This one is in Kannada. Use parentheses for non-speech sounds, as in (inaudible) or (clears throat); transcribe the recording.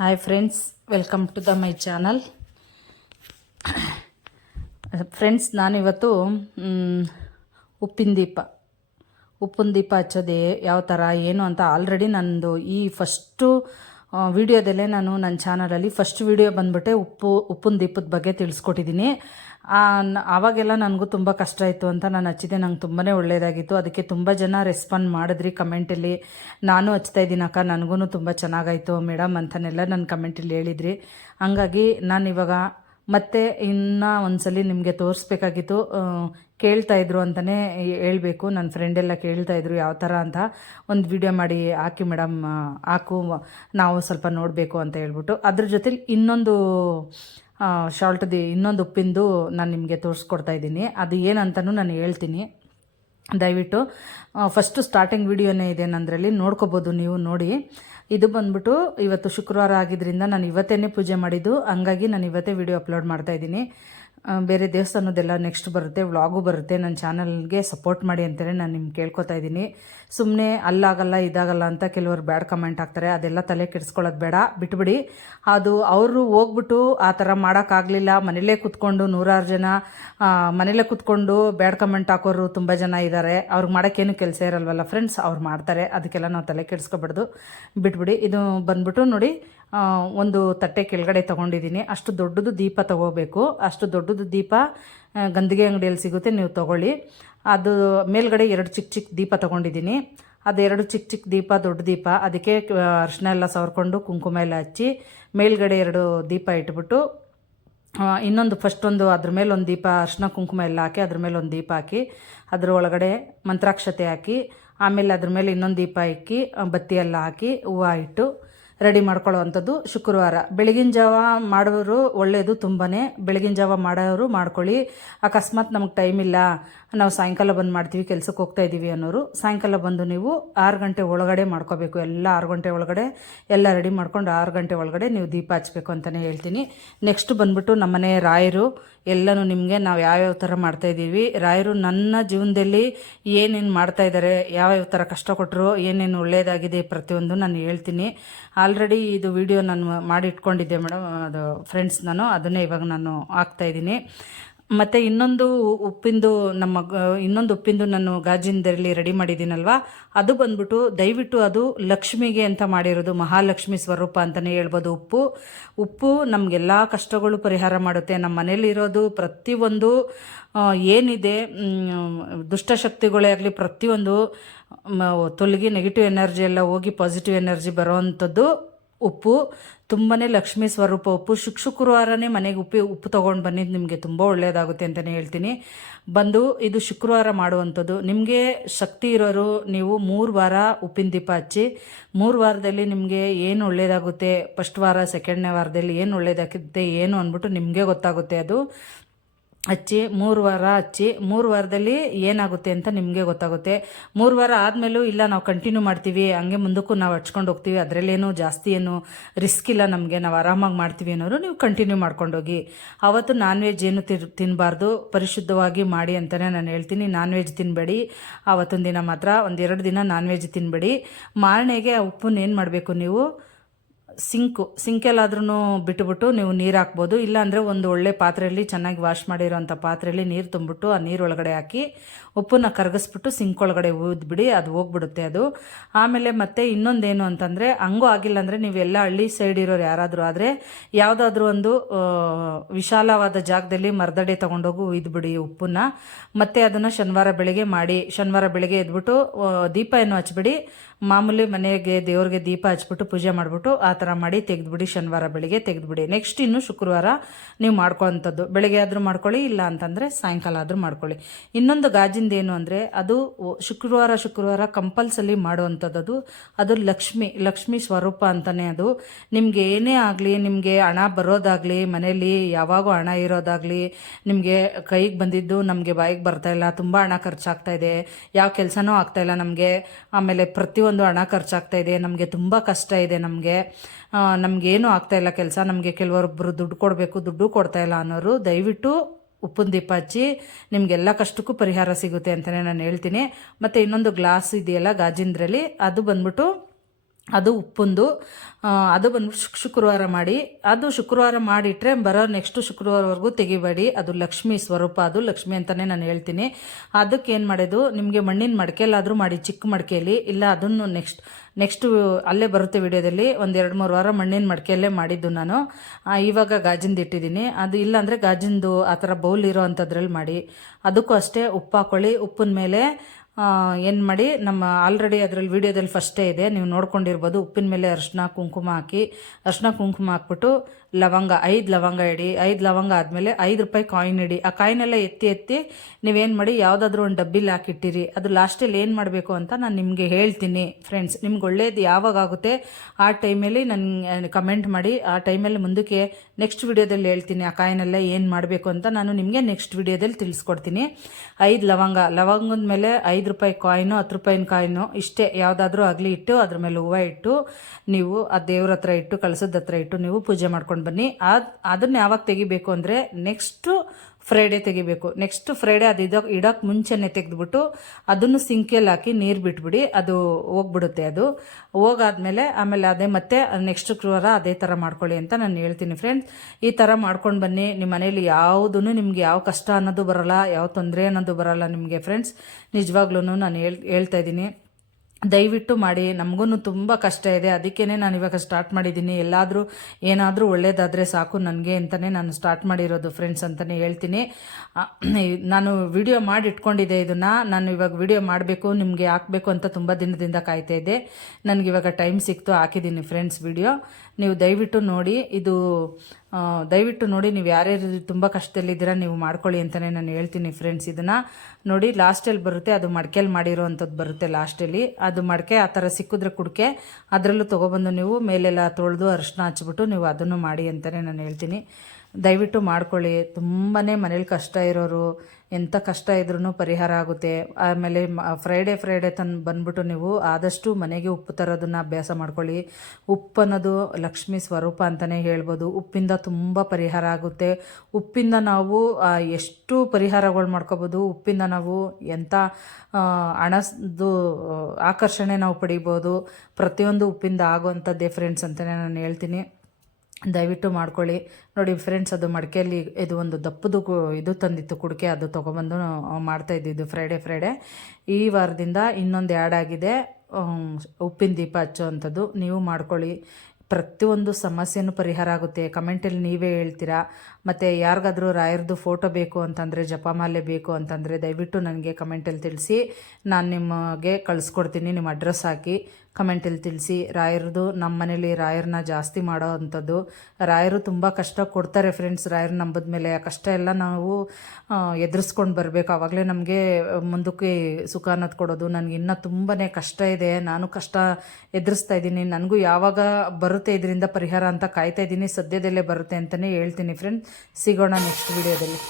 Hi friends welcome to the my channel friends ನಾನಿವತ್ತು ಉಪ್ಪಿನ ದೀಪ. ಉಪ್ಪಿನ ದೀಪ ಹಚ್ಚೋದೇ ಯಾವ ಥರ ಏನು ಅಂತ ಆಲ್ರೆಡಿ ನಂದು ಈ ಫಸ್ಟು ವಿಡಿಯೋದಲ್ಲೇ ನಾನು ನನ್ನ ಚಾನಲಲ್ಲಿ ಫಸ್ಟ್ ವಿಡಿಯೋ ಬಂದ್ಬಿಟ್ಟೆ ಉಪ್ಪು, ಉಪ್ಪಿನ ದೀಪದ ಬಗ್ಗೆ ತಿಳಿಸ್ಕೊಟ್ಟಿದ್ದೀನಿ. ಆವಾಗೆಲ್ಲ ನನಗೂ ತುಂಬ ಕಷ್ಟ ಇತ್ತು ಅಂತ ನಾನು ಹಚ್ಚಿದೆ ನಂಗೆ ತುಂಬಾ ಒಳ್ಳೆಯದಾಗಿತ್ತು ಅದಕ್ಕೆ ತುಂಬ ಜನ ರೆಸ್ಪಾಂಡ್ ಮಾಡಿದ್ರಿ ಕಮೆಂಟಲ್ಲಿ ನಾನು ಹಚ್ತಾ ಇದ್ದೀನಿ ಅಕ್ಕ. ನನಗೂ ತುಂಬ ಚೆನ್ನಾಗಾಯಿತು ಮೇಡಮ್ ಅಂತನೆಲ್ಲ ನನ್ನ ಕಮೆಂಟಲ್ಲಿ ಹೇಳಿದ್ರಿ. ಹಂಗಾಗಿ ನಾನು ಇವಾಗ ಮತ್ತೆ ಇನ್ನೂ ಒಂದ್ಸಲಿ ನಿಮಗೆ ತೋರಿಸ್ಬೇಕಾಗಿತ್ತು. ಕೇಳ್ತಾ ಇದ್ರು ಅಂತಲೇ ಹೇಳಬೇಕು. ನನ್ನ ಫ್ರೆಂಡೆಲ್ಲ ಕೇಳ್ತಾ ಇದ್ರು ಯಾವ ಥರ ಅಂತ ಒಂದು ವಿಡಿಯೋ ಮಾಡಿ ಹಾಕಿ ಮೇಡಮ್ ಹಾಕು. ನಾವು ಸ್ವಲ್ಪ ನೋಡಬೇಕು ಅಂತ ಹೇಳ್ಬಿಟ್ಟು. ಅದ್ರ ಜೊತೆಲಿ ಇನ್ನೊಂದು ಶಾಲ್ಟ್ದು ಇನ್ನೊಂದು ಉಪ್ಪಿಂದು ನಾನು ನಿಮಗೆ ತೋರಿಸ್ಕೊಡ್ತಾ ಇದ್ದೀನಿ. ಅದು ಏನಂತನೂ ನಾನು ಹೇಳ್ತೀನಿ. ದಯವಿಟ್ಟು ಫಸ್ಟು ಸ್ಟಾರ್ಟಿಂಗ್ ವಿಡಿಯೋನೇ ಇದೆ ನಂದರಲ್ಲಿ, ನೋಡ್ಕೋಬೋದು ನೀವು ನೋಡಿ. ಇದು ಬಂದ್ಬಿಟ್ಟು ಇವತ್ತು ಶುಕ್ರವಾರ ಆಗಿದ್ದರಿಂದ ನಾನು ಇವತ್ತೇ ಪೂಜೆ ಮಾಡಿದ್ದು, ಹಂಗಾಗಿ ನಾನು ಇವತ್ತೇ ವಿಡಿಯೋ ಅಪ್ಲೋಡ್ ಮಾಡ್ತಾ ಇದ್ದೀನಿ. ಬೇರೆ ದೇವಸ್ಥಾನದೆಲ್ಲ ನೆಕ್ಸ್ಟ್ ಬರುತ್ತೆ ವ್ಲಾಗು ಬರುತ್ತೆ ನನ್ನ ಚಾನಲ್ಗೆ ಸಪೋರ್ಟ್ ಮಾಡಿ ಅಂತೇಳಿ ನಾನು ನಿಮ್ಗೆ ಕೇಳ್ಕೊತಾ ಇದ್ದೀನಿ. ಸುಮ್ಮನೆ ಅಲ್ಲಾಗಲ್ಲ, ಇದಾಗಲ್ಲ ಅಂತ ಕೆಲವರು ಬ್ಯಾಡ್ ಕಮೆಂಟ್ ಹಾಕ್ತಾರೆ, ಅದೆಲ್ಲ ತಲೆ ಕೆಡಿಸ್ಕೊಳ್ಳೋದು ಬೇಡ, ಬಿಟ್ಬಿಡಿ. ಅದು ಅವರು ಹೋಗ್ಬಿಟ್ಟು ಆ ಥರ ಮಾಡೋಕ್ಕಾಗಲಿಲ್ಲ, ಮನೇಲೇ ಕೂತ್ಕೊಂಡು ನೂರಾರು ಜನ ಮನೇಲೇ ಕೂತ್ಕೊಂಡು ಬ್ಯಾಡ್ ಕಮೆಂಟ್ ಹಾಕೋರು ತುಂಬ ಜನ ಇದ್ದಾರೆ ಅವ್ರಿಗೆ ಮಾಡೋಕ್ಕೇನು ಕೆಲಸ ಇರಲ್ವಲ್ಲ ಫ್ರೆಂಡ್ಸ್ ಅವ್ರು ಮಾಡ್ತಾರೆ, ಅದಕ್ಕೆಲ್ಲ ನಾವು ತಲೆ ಕೆಡಿಸ್ಕೊಬಾರ್ದು. ಬಿಟ್ಬಿಡಿ, ಇದು ಬಂದ್ಬಿಟ್ಟು ನೋಡಿ ಒಂದು ತಟ್ಟೆ ಕೆಳಗಡೆ ತೊಗೊಂಡಿದ್ದೀನಿ. ಅಷ್ಟು ದೊಡ್ಡದು ದೀಪ ತಗೋಬೇಕು. ಅಷ್ಟು ದೊಡ್ಡದು ದೀಪ ಗಂದಿಗೆ ಅಂಗಡಿಯಲ್ಲಿ ಸಿಗುತ್ತೆ, ನೀವು ತಗೊಳ್ಳಿ. ಅದು ಮೇಲ್ಗಡೆ ಎರಡು ಚಿಕ್ಕ ಚಿಕ್ಕ ದೀಪ ತೊಗೊಂಡಿದ್ದೀನಿ. ಅದು ಎರಡು ಚಿಕ್ಕ ಚಿಕ್ಕ ದೀಪ, ದೊಡ್ಡ ದೀಪ. ಅದಕ್ಕೆ ಅರಿಶಿನ ಎಲ್ಲ ಸವರ್ಕೊಂಡು ಕುಂಕುಮ ಎಲ್ಲ ಹಚ್ಚಿ ಮೇಲ್ಗಡೆ ಎರಡು ದೀಪ ಇಟ್ಬಿಟ್ಟು ಇನ್ನೊಂದು ಫಸ್ಟ್ ಒಂದು ಅದ್ರ ಮೇಲೆ ಒಂದು ದೀಪ ಅರ್ಶಿನ ಕುಂಕುಮ ಎಲ್ಲ ಹಾಕಿ ಅದ್ರ ಮೇಲೆ ಒಂದು ದೀಪ ಹಾಕಿ, ಅದ್ರ ಒಳಗಡೆ ಮಂತ್ರಾಕ್ಷತೆ ಹಾಕಿ, ಆಮೇಲೆ ಅದ್ರ ಮೇಲೆ ಇನ್ನೊಂದು ದೀಪ ಇಕ್ಕಿ ಬತ್ತಿ ಎಲ್ಲ ಹಾಕಿ, ಹೂವು ಇಟ್ಟು ರೆಡಿ ಮಾಡ್ಕೊಳ್ಳೋವಂಥದ್ದು ಶುಕ್ರವಾರ. ಬೆಳಗಿನ ಜಾವ ಮಾಡೋರು ಒಳ್ಳೆಯದು ತುಂಬಾ ಬೆಳಗಿನ ಜಾವ ಮಾಡೋರು ಮಾಡ್ಕೊಳ್ಳಿ. ಅಕಸ್ಮಾತ್ ನಮಗೆ ಟೈಮ್ ಇಲ್ಲ. ನಾವು ಸಾಯಂಕಾಲ ಬಂದು ಮಾಡ್ತೀವಿ ಕೆಲಸಕ್ಕೆ ಹೋಗ್ತಾ ಇದ್ದೀವಿ ಅನ್ನೋರು. ಸಾಯಂಕಾಲ ಬಂದು ನೀವು ಆರು ಗಂಟೆ ಒಳಗಡೆ ಮಾಡ್ಕೋಬೇಕು. ಎಲ್ಲ ಆರು ಗಂಟೆ ಒಳಗಡೆ ಎಲ್ಲ ರೆಡಿ ಮಾಡ್ಕೊಂಡು ಆರು ಗಂಟೆ ಒಳಗಡೆ ನೀವು ದೀಪ ಹಚ್ಬೇಕು ಅಂತಲೇ ಹೇಳ್ತೀನಿ. ನೆಕ್ಸ್ಟ್ ಬಂದ್ಬಿಟ್ಟು ನಮ್ಮನೆ ರಾಯರು, ಎಲ್ಲನೂ ನಿಮಗೆ ನಾವು ಯಾವ್ಯಾವ ಥರ ಮಾಡ್ತಾಯಿದ್ದೀವಿ ರಾಯರು ನನ್ನ ಜೀವನದಲ್ಲಿ ಏನೇನು ಮಾಡ್ತಾ ಇದ್ದಾರೆ ಯಾವ್ಯಾವ ಥರ ಕಷ್ಟ ಕೊಟ್ಟರು ಏನೇನು ಒಳ್ಳೆಯದಾಗಿದೆ ಪ್ರತಿಯೊಂದು ನಾನು ಹೇಳ್ತೀನಿ. ಆಲ್ರೆಡಿ ಇದು ವಿಡಿಯೋ ನಾನು ಮಾಡಿ ಇಟ್ಕೊಂಡಿದ್ದೆ ಮೇಡಮ್ ಅದು ಫ್ರೆಂಡ್ಸ್ ನಾನು, ಅದನ್ನೇ ಇವಾಗ ನಾನು ಹಾಕ್ತಾಯಿದ್ದೀನಿ ಮತ್ತು ಇನ್ನೊಂದು ಉಪ್ಪಿಂದು ನಮ್ಮ ಇನ್ನೊಂದು ಉಪ್ಪಿಂದು ನಾನು ಗಾಜಿನದಲ್ಲಿ ರೆಡಿ ಮಾಡಿದ್ದೀನಲ್ವಾ? ಅದು ಬಂದ್ಬಿಟ್ಟು ದಯವಿಟ್ಟು ಅದು ಲಕ್ಷ್ಮಿಗೆ ಅಂತ ಮಾಡಿರೋದು, ಮಹಾಲಕ್ಷ್ಮಿ ಸ್ವರೂಪ ಅಂತಲೇ ಹೇಳ್ಬೋದು ಉಪ್ಪು. ಉಪ್ಪು ನಮಗೆಲ್ಲ ಕಷ್ಟಗಳು ಪರಿಹಾರ ಮಾಡುತ್ತೆ. ನಮ್ಮ ಮನೇಲಿರೋದು ಪ್ರತಿಯೊಂದು ಏನಿದೆ ದುಷ್ಟಶಕ್ತಿಗಳೇ ಆಗಲಿ, ಪ್ರತಿಯೊಂದು ತೊಲಗಿ ನೆಗೆಟಿವ್ ಎನರ್ಜಿ ಎಲ್ಲ ಹೋಗಿ ಪಾಸಿಟಿವ್ ಎನರ್ಜಿ ಬರೋವಂಥದ್ದು ಉಪ್ಪು, ತುಂಬನೇ ಲಕ್ಷ್ಮೀ ಸ್ವರೂಪ ಉಪ್ಪು. ಶುಕ್ ಶುಕ್ರವಾರನೇ ಮನೆಗೆ ಉಪ್ಪು ಉಪ್ಪು ತೊಗೊಂಡು ಬಂದಿದ್ದು ನಿಮಗೆ ತುಂಬ ಒಳ್ಳೆಯದಾಗುತ್ತೆ ಅಂತಲೇ ಹೇಳ್ತೀನಿ. ಬಂದು ಇದು ಶುಕ್ರವಾರ ಮಾಡುವಂಥದ್ದು. ನಿಮಗೆ ಶಕ್ತಿ ಇರೋರು ನೀವು ಮೂರು ವಾರ ಉಪ್ಪಿನ ದೀಪ ಹಚ್ಚಿ, ಮೂರು ವಾರದಲ್ಲಿ ನಿಮಗೆ ಏನು ಒಳ್ಳೆಯದಾಗುತ್ತೆ ಫಸ್ಟ್ ವಾರ ಸೆಕೆಂಡ್ನೇ ವಾರದಲ್ಲಿ ಏನು ಒಳ್ಳೆಯದಾಗುತ್ತೆ ಏನು ಅಂದ್ಬಿಟ್ಟು ನಿಮಗೆ ಗೊತ್ತಾಗುತ್ತೆ ಅದು. ಹಚ್ಚಿ ಮೂರು ವಾರ ಹಚ್ಚಿ ಮೂರು ವಾರದಲ್ಲಿ ಏನಾಗುತ್ತೆ ಅಂತ ನಿಮಗೆ ಗೊತ್ತಾಗುತ್ತೆ. ಮೂರು ವಾರ ಆದಮೇಲೂ ಇಲ್ಲ, ನಾವು ಕಂಟಿನ್ಯೂ ಮಾಡ್ತೀವಿ, ಹಂಗೆ ಮುಂದಕ್ಕೂ ನಾವು ಹಚ್ಕೊಂಡು ಹೋಗ್ತೀವಿ, ಅದರಲ್ಲೇನು ಜಾಸ್ತಿ ಏನು ರಿಸ್ಕ್ ಇಲ್ಲ ನಮಗೆ, ನಾವು ಆರಾಮಾಗಿ ಮಾಡ್ತೀವಿ ಅನ್ನೋರು ನೀವು ಕಂಟಿನ್ಯೂ ಮಾಡ್ಕೊಂಡೋಗಿ. ಅವತ್ತು ನಾನ್ ವೆಜ್ ಏನು ತಿರ್ ತಿನ್ನಬಾರ್ದು ಪರಿಶುದ್ಧವಾಗಿ ಮಾಡಿ ಅಂತಲೇ ನಾನು ಹೇಳ್ತೀನಿ ನಾನ್ ವೆಜ್ ತಿನ್ನಬೇಡಿ ಆವತ್ತೊಂದು ದಿನ ಮಾತ್ರ ಒಂದೆರಡು ದಿನ ನಾನ್ ವೆಜ್ ತಿನ್ನಬೇಡಿ ಮಾರನೆಗೆ ಉಪ್ಪನ್ನ ಏನು ಮಾಡಬೇಕು ನೀವು? ಸಿಂಕು ಸಿಂಕೆಲ್ಲಾದ್ರೂ ಬಿಟ್ಟುಬಿಟ್ಟು ನೀವು ನೀರು ಹಾಕ್ಬೋದು. ಇಲ್ಲಾಂದರೆ ಒಂದು ಒಳ್ಳೆ ಪಾತ್ರೆಯಲ್ಲಿ ಚೆನ್ನಾಗಿ ವಾಶ್ ಮಾಡಿರೋಂಥ ಪಾತ್ರೆಯಲ್ಲಿ ನೀರು ತುಂಬಿಟ್ಟು ಆ ನೀರು ಒಳಗಡೆ ಹಾಕಿ ಉಪ್ಪನ್ನ ಕರಗಿಸ್ಬಿಟ್ಟು ಸಿಂಕ್ ಒಳಗಡೆ ಊದ್ಬಿಡಿ, ಅದು ಹೋಗ್ಬಿಡುತ್ತೆ ಅದು. ಆಮೇಲೆ ಮತ್ತೆ ಇನ್ನೊಂದೇನು ಅಂತಂದರೆ, ಹಂಗೂ ಆಗಿಲ್ಲ ಅಂದರೆ ನೀವೆಲ್ಲ ಹಳ್ಳಿ ಸೈಡ್ ಇರೋರು ಯಾರಾದರೂ ಆದರೆ ಯಾವುದಾದ್ರೂ ಒಂದು ವಿಶಾಲವಾದ ಜಾಗದಲ್ಲಿ ಮರದಡೆ ತೊಗೊಂಡೋಗಿ ಉಯ್ದುಬಿಡಿ ಉಪ್ಪನ್ನ. ಮತ್ತೆ ಅದನ್ನು ಶನಿವಾರ ಬೆಳಗ್ಗೆ ಮಾಡಿ, ಶನಿವಾರ ಬೆಳಗ್ಗೆ ಎದ್ಬಿಟ್ಟು ದೀಪ ಏನು ಹಚ್ಬಿಡಿ, ಮಾಮೂಲಿ ಮನೆಗೆ ದೇವ್ರಿಗೆ ದೀಪ ಹಚ್ಬಿಟ್ಟು ಪೂಜೆ ಮಾಡಿಬಿಟ್ಟು ಆ ಥರ ಮಾಡಿ ತೆಗೆದುಬಿಡಿ, ಶನಿವಾರ ಬೆಳಿಗ್ಗೆ ತೆಗೆದುಬಿಡಿ. ನೆಕ್ಸ್ಟ್ ಇನ್ನು ಶುಕ್ರವಾರ ನೀವು ಮಾಡ್ಕೊಳ್ಳೋಂಥದ್ದು ಬೆಳಗ್ಗೆ ಆದರೂ ಮಾಡ್ಕೊಳ್ಳಿ, ಇಲ್ಲ ಅಂತಂದರೆ ಸಾಯಂಕಾಲ ಆದರೂ ಮಾಡ್ಕೊಳ್ಳಿ. ಇನ್ನೊಂದು ಗಾಜಿಂದ ಏನು ಅಂದರೆ, ಅದು ಶುಕ್ರವಾರ ಶುಕ್ರವಾರ ಕಂಪಲ್ಸಲಿ ಮಾಡುವಂಥದ್ದು ಅದು. ಅದು ಲಕ್ಷ್ಮಿ ಲಕ್ಷ್ಮಿ ಸ್ವರೂಪ ಅಂತಲೇ ಅದು. ನಿಮಗೆ ಏನೇ ಆಗಲಿ, ನಿಮಗೆ ಹಣ ಬರೋದಾಗಲಿ ಮನೇಲಿ ಯಾವಾಗೂ ಹಣ ಇರೋದಾಗಲಿ, ನಿಮಗೆ ಕೈಗೆ ಬಂದಿದ್ದು ನಮಗೆ ಬಾಯಿಗೆ ಬರ್ತಾ ಇಲ್ಲ, ತುಂಬ ಹಣ ಖರ್ಚಾಗ್ತಾ ಇದೆ. ಯಾವ ಕೆಲಸನೂ ಆಗ್ತಾ ಇಲ್ಲ ನಮಗೆ. ಆಮೇಲೆ ಪ್ರತಿಯೊಂದು ಹಣ ಖರ್ಚಾಗ್ತಾ ಇದೆ, ನಮಗೆ ತುಂಬ ಕಷ್ಟ ಇದೆ ನಮಗೆ. ನಮಗೇನು ಆಗ್ತಾಯಿಲ್ಲ ಕೆಲಸ. ನಮಗೆ ಕೆಲವೊಬ್ಬರು ದುಡ್ಡು ಕೊಡಬೇಕು, ದುಡ್ಡು ಕೊಡ್ತಾ ಇಲ್ಲ ಅನ್ನೋರು ದಯವಿಟ್ಟು ಉಪ್ಪಿನ ದೀಪ ಹಚ್ಚಿ ನಿಮಗೆಲ್ಲ ಕಷ್ಟಕ್ಕೂ ಪರಿಹಾರ ಸಿಗುತ್ತೆ ಅಂತಲೇ ನಾನು ಹೇಳ್ತೀನಿ. ಮತ್ತು ಇನ್ನೊಂದು ಗ್ಲಾಸ್ ಇದೆಯಲ್ಲ ಗಾಜಿಂದ್ರಲ್ಲಿ, ಅದು ಬಂದ್ಬಿಟ್ಟು ಅದು ಉಪ್ಪುಂದು. ಅದು ಬಂದ್ಬಿಟ್ಟು ಶುಕ್ರವಾರ ಮಾಡಿ. ಅದು ಶುಕ್ರವಾರ ಮಾಡಿಟ್ರೆ ಬರೋ ನೆಕ್ಸ್ಟ್ ಶುಕ್ರವಾರವರೆಗೂ ತೆಗಿಬೇಡಿ. ಅದು ಲಕ್ಷ್ಮಿ ಸ್ವರೂಪ, ಅದು ಲಕ್ಷ್ಮಿ ಅಂತಲೇ ನಾನು ಹೇಳ್ತೀನಿ. ಅದಕ್ಕೆ ಏನು ಮಾಡೋದು ನಿಮಗೆ ಮಣ್ಣಿನ ಮಡಿಕೆಯಲ್ಲಾದರೂ ಮಾಡಿ, ಚಿಕ್ಕ ಮಡಿಕೆಯಲ್ಲಿ ಇಲ್ಲ, ಅದನ್ನು ನೆಕ್ಸ್ಟ್ ನೆಕ್ಸ್ಟ್ ಅಲ್ಲೇ ಬರುತ್ತೆ ವಿಡಿಯೋದಲ್ಲಿ ಒಂದು ಎರಡು ಮೂರು ವಾರ ಮಣ್ಣಿನ ಮಡಿಕೆಯಲ್ಲೇ ಮಾಡಿದ್ದು ನಾನು. ಇವಾಗ ಗಾಜಿಂದು ಇಟ್ಟಿದ್ದೀನಿ. ಅದು ಇಲ್ಲಾಂದರೆ ಗಾಜಿಂದು ಆ ಥರ ಬೌಲ್ ಇರೋ ಅಂಥದ್ರಲ್ಲಿ ಮಾಡಿ. ಅದಕ್ಕೂ ಅಷ್ಟೇ ಉಪ್ಪು ಹಾಕೊಳ್ಳಿ. ಉಪ್ಪಿನ ಮೇಲೆ ಏನು ಮಾಡಿ, ನಮ್ಮ ಆಲ್ರೆಡಿ ಅದರಲ್ಲಿ ವಿಡಿಯೋದಲ್ಲಿ ಫಸ್ಟೇ ಇದೆ. ನೀವು ನೋಡ್ಕೊಂಡಿರ್ಬೋದು ಉಪ್ಪಿನ ಮೇಲೆ ಅರ್ಶಿನ ಕುಂಕುಮ ಹಾಕಿ. ಅರ್ಶಿನ ಕುಂಕುಮ ಹಾಕ್ಬಿಟ್ಟು ಲವಂಗ, ಐದು ಲವಂಗ ಇಡಿ, ಐದು ಲವಂಗ ಆದಮೇಲೆ ಐದು ರೂಪಾಯಿ ಕಾಯಿನ್ ಇಡಿ. ಆ ಕಾಯಿನೆಲ್ಲ ಎತ್ತಿ ಎತ್ತಿ ನೀವೇನು ಮಾಡಿ ಯಾವುದಾದ್ರೂ ಒಂದು ಡಬ್ಬಿಲಿ ಹಾಕಿಟ್ಟಿರಿ. ಅದು ಲಾಸ್ಟಲ್ಲಿ ಏನು ಮಾಡಬೇಕು ಅಂತ ನಾನು ನಿಮಗೆ ಹೇಳ್ತೀನಿ ಫ್ರೆಂಡ್ಸ್ ನಿಮ್ಗೆ ಒಳ್ಳೇದು ಯಾವಾಗ ಆಗುತ್ತೆ ಆ ಟೈಮಲ್ಲಿ ನನಗೆ ಕಮೆಂಟ್ ಮಾಡಿ. ಆ ಟೈಮಲ್ಲಿ ಮುಂದಕ್ಕೆ ನೆಕ್ಸ್ಟ್ ವಿಡಿಯೋದಲ್ಲಿ ಹೇಳ್ತೀನಿ ಆ ಕಾಯಿನೆಲ್ಲ ಏನು ಮಾಡಬೇಕು ಅಂತ ನಾನು ನಿಮಗೆ ನೆಕ್ಸ್ಟ್ ವಿಡಿಯೋದಲ್ಲಿ ತಿಳಿಸ್ಕೊಡ್ತೀನಿ. ಐದು ಲವಂಗ, ಲವಂಗದ ಮೇಲೆ ಐದು ರೂಪಾಯಿ ಕಾಯಿನು ಹತ್ತು ರೂಪಾಯಿನ ಕಾಯಿನು ಇಷ್ಟೇ ಯಾವುದಾದ್ರೂ ಆಗಲಿ ಇಟ್ಟು ಅದ್ರ ಮೇಲೆ ಹೂವು ಇಟ್ಟು ನೀವು ಆ ದೇವ್ರ ಹತ್ರ ಇಟ್ಟು, ಕಳಸದ ಹತ್ರ ಇಟ್ಟು ನೀವು ಪೂಜೆ ಮಾಡ್ಕೊಂಡು ಬನ್ನಿ. ಅದು, ಅದನ್ನ ಯಾವಾಗ ತೆಗಿಬೇಕು ಅಂದರೆ ನೆಕ್ಸ್ಟು ಫ್ರೈಡೇ ತೆಗಿಬೇಕು. ನೆಕ್ಸ್ಟ್ ಫ್ರೈಡೇ ಅದು ಇದೋ, ಇಡೋಕೆ ಮುಂಚೆನೇ ತೆಗೆದುಬಿಟ್ಟು ಅದನ್ನು ಸಿಂಕಿಯಲ್ಲಿ ಹಾಕಿ ನೀರು ಬಿಟ್ಬಿಡಿ. ಅದು ಹೋಗ್ಬಿಡುತ್ತೆ ಅದು. ಹೋಗಾದ್ಮೇಲೆ ಆಮೇಲೆ ಅದೇ ಮತ್ತೆ ನೆಕ್ಸ್ಟ್ ಶುಕ್ರವಾರ ಅದೇ ಥರ ಮಾಡ್ಕೊಳ್ಳಿ ಅಂತ ನಾನು ಹೇಳ್ತೀನಿ ಫ್ರೆಂಡ್ಸ್ ಈ ಥರ ಮಾಡ್ಕೊಂಡು ಬನ್ನಿ. ನಿಮ್ಮ ಮನೇಲಿ ಯಾವುದೂ ನಿಮಗೆ ಯಾವ ಕಷ್ಟ ಅನ್ನೋದು ಬರೋಲ್ಲ, ಯಾವ ತೊಂದರೆ ಅನ್ನೋದು ಬರೋಲ್ಲ ನಿಮಗೆ ಫ್ರೆಂಡ್ಸ್ ನಿಜವಾಗ್ಲೂ ನಾನು ಹೇಳ್, ಹೇಳ್ತಾ ಇದ್ದೀನಿ. ದಯವಿಟ್ಟು ಮಾಡಿ. ನಮಗೂ ತುಂಬ ಕಷ್ಟ ಇದೆ. ಅದಕ್ಕೇ (clears throat) ನಾನು ಇವಾಗ ಸ್ಟಾರ್ಟ್ ಮಾಡಿದ್ದೀನಿ. ಎಲ್ಲಾದರೂ ಏನಾದರೂ ಒಳ್ಳೇದಾದರೆ ಸಾಕು ನನಗೆ ಅಂತಲೇ ನಾನು ಸ್ಟಾರ್ಟ್ ಮಾಡಿರೋದು ಫ್ರೆಂಡ್ಸ್ ಅಂತಲೇ ಹೇಳ್ತೀನಿ. ನಾನು ವಿಡಿಯೋ ಮಾಡಿ ಇಟ್ಕೊಂಡಿದ್ದೆ ಇದನ್ನು. ನಾನು ಇವಾಗ ವಿಡಿಯೋ ಮಾಡಬೇಕು, ನಿಮಗೆ ಹಾಕಬೇಕು ಅಂತ ತುಂಬ ದಿನದಿಂದ ಕಾಯ್ತಾ ಇದ್ದೆ. ನನಗೆ ಟೈಮ್ ಸಿಕ್ತು ಹಾಕಿದ್ದೀನಿ ಫ್ರೆಂಡ್ಸ್ ವಿಡಿಯೋ ನೀವು ದಯವಿಟ್ಟು ನೋಡಿ. ಇದು ದಯವಿಟ್ಟು ನೋಡಿ, ನೀವು ಯಾರ್ಯಾರು ತುಂಬ ಕಷ್ಟದಲ್ಲಿದ್ದೀರಾ, ನೀವು ಮಾಡ್ಕೊಳ್ಳಿ ಅಂತಲೇ ನಾನು ಹೇಳ್ತೀನಿ ಫ್ರೆಂಡ್ಸ್ ಇದನ್ನು ನೋಡಿ ಲಾಸ್ಟಲ್ಲಿ ಬರುತ್ತೆ, ಅದು ಮಡ್ಕೆಯಲ್ಲಿ ಮಾಡಿರೋ ಅಂಥದ್ದು ಬರುತ್ತೆ ಲಾಸ್ಟಲ್ಲಿ ಅದು ಮಡಕೆ ಆ ಥರ ಸಿಕ್ಕಿದ್ರೆ ಕುಡಿಕೆ, ಅದರಲ್ಲೂ ತೊಗೊಬಂದು ನೀವು ಮೇಲೆಲ್ಲ ತೊಳೆದು ಅರಿಶಿನ ಹಚ್ಬಿಟ್ಟು ನೀವು ಅದನ್ನು ಮಾಡಿ ಅಂತಲೇ ನಾನು ಹೇಳ್ತೀನಿ. ದಯವಿಟ್ಟು ಮಾಡ್ಕೊಳ್ಳಿ. ತುಂಬಾ ಮನೇಲಿ ಕಷ್ಟ ಇರೋರು ಎಂಥ ಕಷ್ಟ ಇದ್ರೂ ಪರಿಹಾರ ಆಗುತ್ತೆ. ಆಮೇಲೆ ಫ್ರೈಡೇ ಫ್ರೈಡೇ ತನ್ ಬಂದ್ಬಿಟ್ಟು ನೀವು ಆದಷ್ಟು ಮನೆಗೆ ಉಪ್ಪು ತರೋದನ್ನ ಅಭ್ಯಾಸ ಮಾಡ್ಕೊಳ್ಳಿ. ಉಪ್ಪು ಅನ್ನೋದು ಲಕ್ಷ್ಮಿ ಸ್ವರೂಪ ಅಂತಲೇ ಹೇಳ್ಬೋದು. ಉಪ್ಪಿಂದ ತುಂಬ ಪರಿಹಾರ ಆಗುತ್ತೆ. ಉಪ್ಪಿಂದ ನಾವು ಎಷ್ಟು ಪರಿಹಾರಗಳು ಮಾಡ್ಕೋಬೋದು. ಉಪ್ಪಿಂದ ನಾವು ಎಂಥ ಹಣದ್ದು ಆಕರ್ಷಣೆ ನಾವು ಪಡಿಬೋದು. ಪ್ರತಿಯೊಂದು ಉಪ್ಪಿಂದ ಆಗುವಂಥದ್ದೇ ಫ್ರೆಂಡ್ಸ್ ಅಂತಲೇ ನಾನು ಹೇಳ್ತೀನಿ. ದಯವಿಟ್ಟು ಮಾಡ್ಕೊಳ್ಳಿ. ನೋಡಿ ಫ್ರೆಂಡ್ಸ್ ಅದು ಮಡಿಕೆಯಲ್ಲಿ ಇದು ಒಂದು ದಪ್ಪದು ಇದು ತಂದಿತ್ತು ಕುಡಿಕೆ, ಅದು ತೊಗೊಬಂದು ಮಾಡ್ತಾ ಇದ್ದಿದ್ದು ಫ್ರೈಡೇ ಫ್ರೈಡೇ ಈ ವಾರದಿಂದ ಇನ್ನೊಂದು ಆ್ಯಡ್ ಆಗಿದೆ. ಉಪ್ಪಿನ ದೀಪ ಹಚ್ಚುವಂಥದ್ದು. ನೀವು ಮಾಡ್ಕೊಳ್ಳಿ. ಪ್ರತಿಯೊಂದು ಸಮಸ್ಯೆನೂ ಪರಿಹಾರ ಆಗುತ್ತೆ. ಕಮೆಂಟಲ್ಲಿ ನೀವೇ ಹೇಳ್ತೀರಾ? ಮತ್ತು ಯಾರಿಗಾದರೂ ರಾಯರ್ದು ಫೋಟೋ ಬೇಕು ಅಂತಂದರೆ, ಜಪಮಾಲೆ ಬೇಕು ಅಂತಂದರೆ, ದಯವಿಟ್ಟು ನನಗೆ ಕಮೆಂಟಲ್ಲಿ ತಿಳಿಸಿ. ನಾನು ನಿಮಗೆ ಕಳಿಸ್ಕೊಡ್ತೀನಿ, ನಿಮ್ಮ ಅಡ್ರೆಸ್ ಹಾಕಿ. ಕಮೆಂಟಲ್ಲಿ ತಿಳಿಸಿ. ರಾಯರದು ನಮ್ಮ ಮನೇಲಿ ರಾಯರನ್ನ ಜಾಸ್ತಿ ಮಾಡೋ ಅಂಥದ್ದು. ರಾಯರು ತುಂಬ ಕಷ್ಟ ಕೊಡ್ತಾರೆ ಫ್ರೆಂಡ್ಸ್ ರಾಯರು ನಂಬದ ಮೇಲೆ ಆ ಕಷ್ಟ ಎಲ್ಲ ನಾವು ಎದುರಿಸ್ಕೊಂಡು ಬರಬೇಕು. ಆವಾಗಲೇ ನಮಗೆ ಮುಂದಕ್ಕೆ ಸುಖ ಅನ್ನೋದು ಕೊಡೋದು. ನನಗೆ ಇನ್ನೂ ತುಂಬಾ ಕಷ್ಟ ಇದೆ. ನಾನು ಕಷ್ಟ ಎದುರಿಸ್ತಾ ಇದ್ದೀನಿ. ನನಗೂ ಯಾವಾಗ ಬರುತ್ತೆ ಇದರಿಂದ ಪರಿಹಾರ ಅಂತ ಕಾಯ್ತಾ ಇದ್ದೀನಿ. ಸದ್ಯದಲ್ಲೇ ಬರುತ್ತೆ ಅಂತಲೇ ಹೇಳ್ತೀನಿ ಫ್ರೆಂಡ್ ಸಿಗೋಣ ನೆಕ್ಸ್ಟ್ ವಿಡಿಯೋದಲ್ಲಿ